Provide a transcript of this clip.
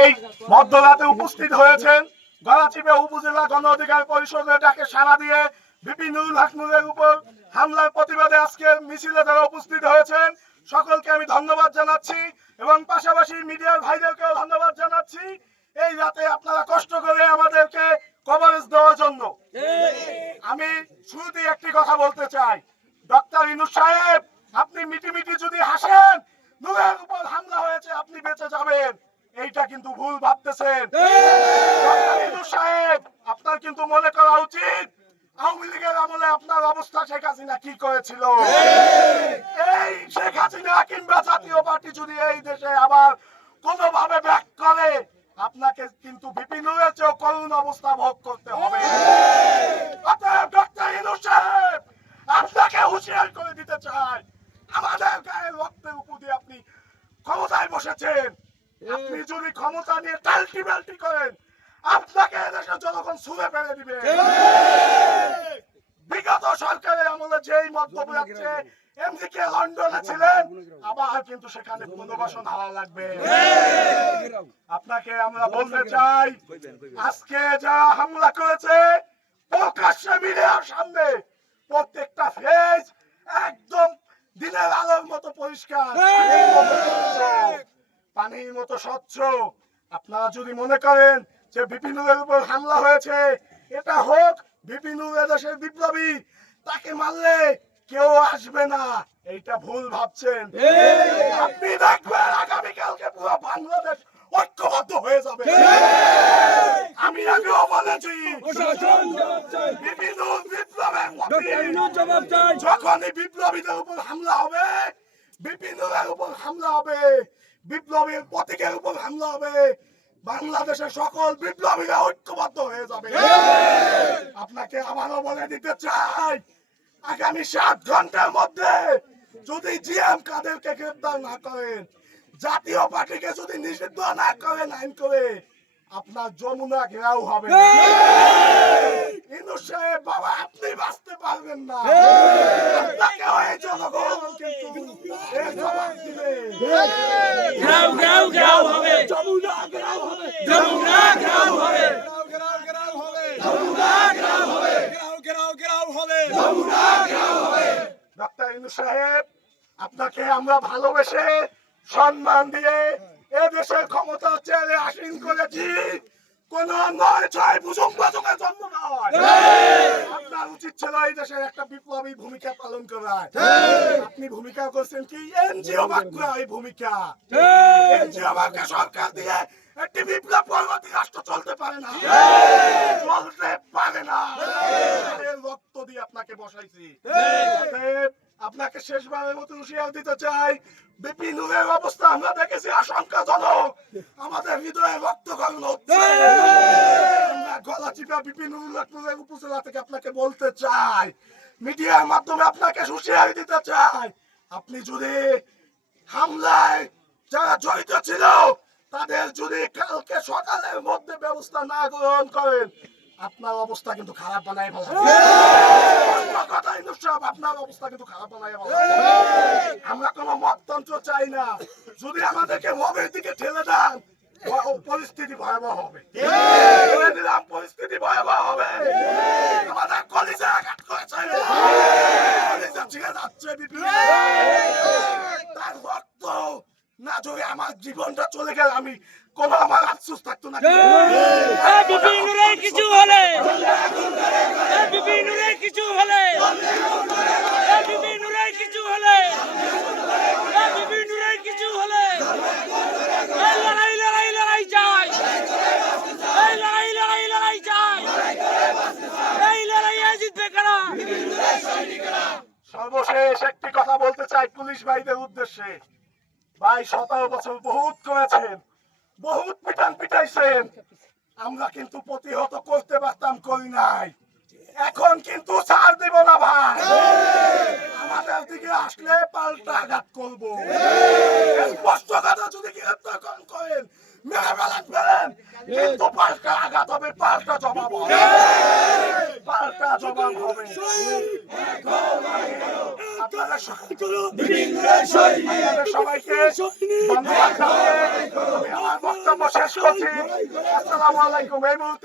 এই মধ্যরাতে উপস্থিত হয়েছেন গলাচিপা উপজেলা গণ অধিকার পরিষদের ডাকে সাড়া দিয়ে বিপিনুল হক নূরের উপর হামলার প্রতিবাদে আজকে মিছিলে যারা উপস্থিত হয়েছেন সকলকে আমি ধন্যবাদ জানাচ্ছি এবং পাশাপাশি মিডিয়ার ভাইদেরকেও ধন্যবাদ জানাচ্ছি এই রাতে আপনারা কষ্ট করে আমাদেরকে কভারেজ দেওয়ার জন্য। আমি শুরুতেই একটি কথা বলতে চাই, ডক্টর ইউনূস সাহেব আপনি মিটিমিটি যদি হাসেন নূরের উপর হামলা হয়েছে আপনি বেঁচে যাবেন, এইটা কিন্তু ভুল ভাবতেছেন। ডক্টর ইউনূস সাহেব আপনার কিন্তু মনে করা উচিত আওয়ামী লীগের আমলে আপনার অবস্থা শেখ হাসিনা কি করেছিল। এই শেখ হাসিনা কিংবা জাতীয় পার্টি যদি এই দেশে আবার কোনোভাবে ব্যাক করে আপনাকে কিন্তু বিপিনুরের চেয়েও করুণ অবস্থা ভোগ করতে হবে। অতএব ডক্টর ইউনূস সাহেব আপনাকে হুঁশিয়ার করে দিতে চাই, আমাদের গায়ে রক্তের উপর দিয়ে আপনি ক্ষমতায় বসেছেন, আপনি যদি ক্ষমতা নিয়ে টাল্টি বাল্টি করেন আপনাকে এদেশের জনগণ ছুঁড়ে ফেলে দিবে। বিগত সরকারের আমলে যেই মধ্যপ্রাচ্যে এমনিকে লন্ডনে ছিলেন আবার কিন্তু সেখানে পুনর্বাসন হওয়া লাগবে। আপনাকে আমরা বলতে চাই আজকে যারা হামলা করেছে প্রকাশ্যে মিডিয়ার সামনে প্রত্যেকটা ফেজ একদম দিনের আলোর মতো পরিষ্কার, পানির মতো স্বচ্ছ। আপনারা যদি মনে করেন যে বিপিনুরের উপর হামলা হয়েছে এটা হোক বিপিনুর দেশের বিপ্লবী, তাকে মারলে কেউ আসবে না, এইটা ভুল ভাবছেন। আপনি দেখবেন আগামীকালকে পুরো বাংলাদেশ ঐক্যবদ্ধ হয়ে যাবে। আমি আগেও বলেছি বিপিনুর বিপ্লবের যখনই বিপ্লবীদের উপর হামলা হবে, বিপিনুরের উপর হামলা হবে, বিপ্লবীর প্রতীকের উপর হামলা হবে, বাংলাদেশের সকল বিপ্লবীরা ঐক্যবদ্ধ হয়ে যাবে। আপনাকে আবারও বলে দিতে চাই আগামী 7 ঘন্টার মধ্যে যদি জিএম কাদেরকে গ্রেফতার না করেন, জাতীয় পার্টিকে যদি নিষিদ্ধ না করেন আইন করে, আপনার যমুনা ঘেরাও হবে। ইউনূস সাহেব বাবা আপনি বাঁচতে পারবেন না, আপনাকে ওই জনগণ কিন্তু এই জবাব দিবে। ঘেরাও ঘেরাও ঘেরাও হবে, যমুনা ঘেরাও হবে, যমুনা ঘেরাও হবে, ঘেরাও ঘেরাও হবে, যমুনা ঘেরাও হবে, ঘেরাও ঘেরাও ঘেরাও হবে, যমুনা ঘেরাও হবে। ডক্টর ইউনূস সাহেব আপনাকে আমরা ভালোবেসে সম্মান দিয়ে এ দেশের ক্ষমতা চেয়ারে আসীন করেছি, কোন নয় ছয় বুজুর্গের জন্ম নয়। আপনার উচিত ছিল এই দেশের একটা বিপ্লবী ভূমিকা পালন করার, আপনি ভূমিকা করছেন কি এনজিও বাক্যা এই ভূমিকা। এনজিও বাক্যা সরকার দিয়ে একটি বিপ্লব পরবর্তী রাষ্ট্র চলতে পারে না, চলতে পারে না। রক্ত দিয়ে আপনাকে বসাইছি। আপনাকে শেষবারের মতো হুঁশিয়ার দিতে চাই বিপিনুরের অবস্থা আমরা দেখেছি আশঙ্কাজনক, আমাদের হৃদয়ে রক্তক্ষরণ হচ্ছে। আমরা গলাচিপা বিপিনুরের উপজেলা থেকে আপনাকে বলতে চাই, মিডিয়ার মাধ্যমে আপনাকে হুঁশিয়ার দিতে চাই, আপনি যদি হামলায় যারা জড়িত ছিল তাদের যদি কালকে সকালের মধ্যে ব্যবস্থা না গ্রহণ করেন আপনার অবস্থা কিন্তু খারাপ বানায় ফেলবে। আপনার অবস্থা কিন্তু খারাপ বানায় ফেলবে। আমরা কোনো মততন্ত্র চাই না, যদি আমাদেরকে মবের দিকে ঠেলে দেন পরিস্থিতি ভয়াবহ হবে। পরিস্থিতি ভয়াবহ হবে। আমাদের কলিজা আঘাত করেছে, কলিজা ছিঁড়ে যাচ্ছে, তার রক্ত না যদি আমার জীবনটা চলে গেল আমি কোন আমার আফসোস থাকতো না। বিপিনুরের কিছু হলে, বিপিনুরের কিছু হলে, বিপিনুরের কিছু হলে, বিপিনুরের কিছু হলে লড়াই লড়াই লড়াই চাই, এই লড়াই লড়াই লড়াই চাই, এই লড়াইয়ে জিতবে কারা? সর্বশেষ একটি কথা বলতে চাই পুলিশ ভাইদের উদ্দেশ্যে, ভাই 17 বছর বহুত করেছেন, বহুত পিটান পিটাইছেন, আমরা কিন্তু প্রতিহত করতে পারতাম, করি নাই। এখন কিন্তু ছাড় দিব না ভাই, আমাদের দিকে আসলে পাল্টা আঘাত করবো। স্পষ্ট কথা যদি গ্রেফতার করেন মেরে ফেলেন, কিন্তু পাল্টা আঘাত হবে, পাল্টা জবাব হবে, পাল্টা জবাব হবে। আপনারা সবাইকে ধন্যবাদ জানিয়ে আমি আমার বক্তব্য শেষ করছি। আসসালামু আলাইকুম। এই মুহূর্তে